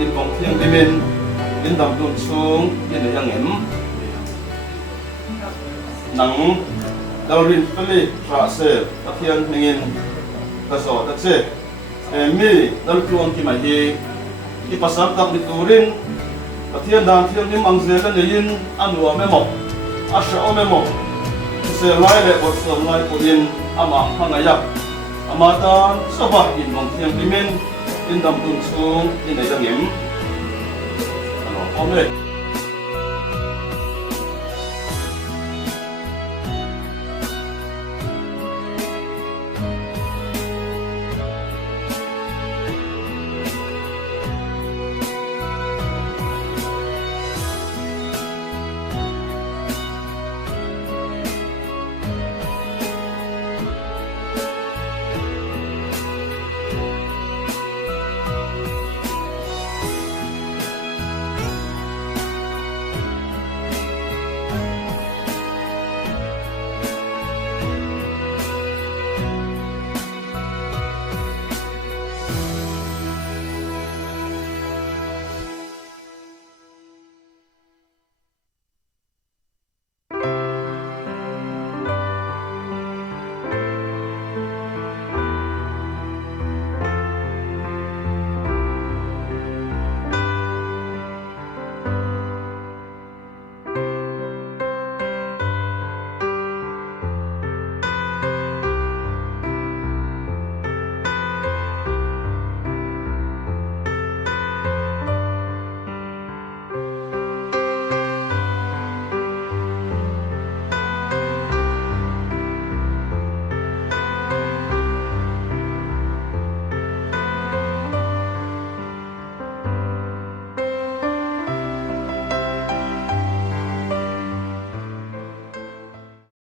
in bóng thiêng đi mình in đầm đun xuống in để yang em nắng đào rin phê ra se ta thiêng mình ta so ta se mi đào chuông ki mai hi ki pasal tak di turin ta thiêng dan thiêng ni mang ze la nein anwa me mo asha o me mo se lai le bot so lai ko in ama hangaya amatan sabah in bóng thiêng đi mình in đầm đun xuống in để yang em alo ome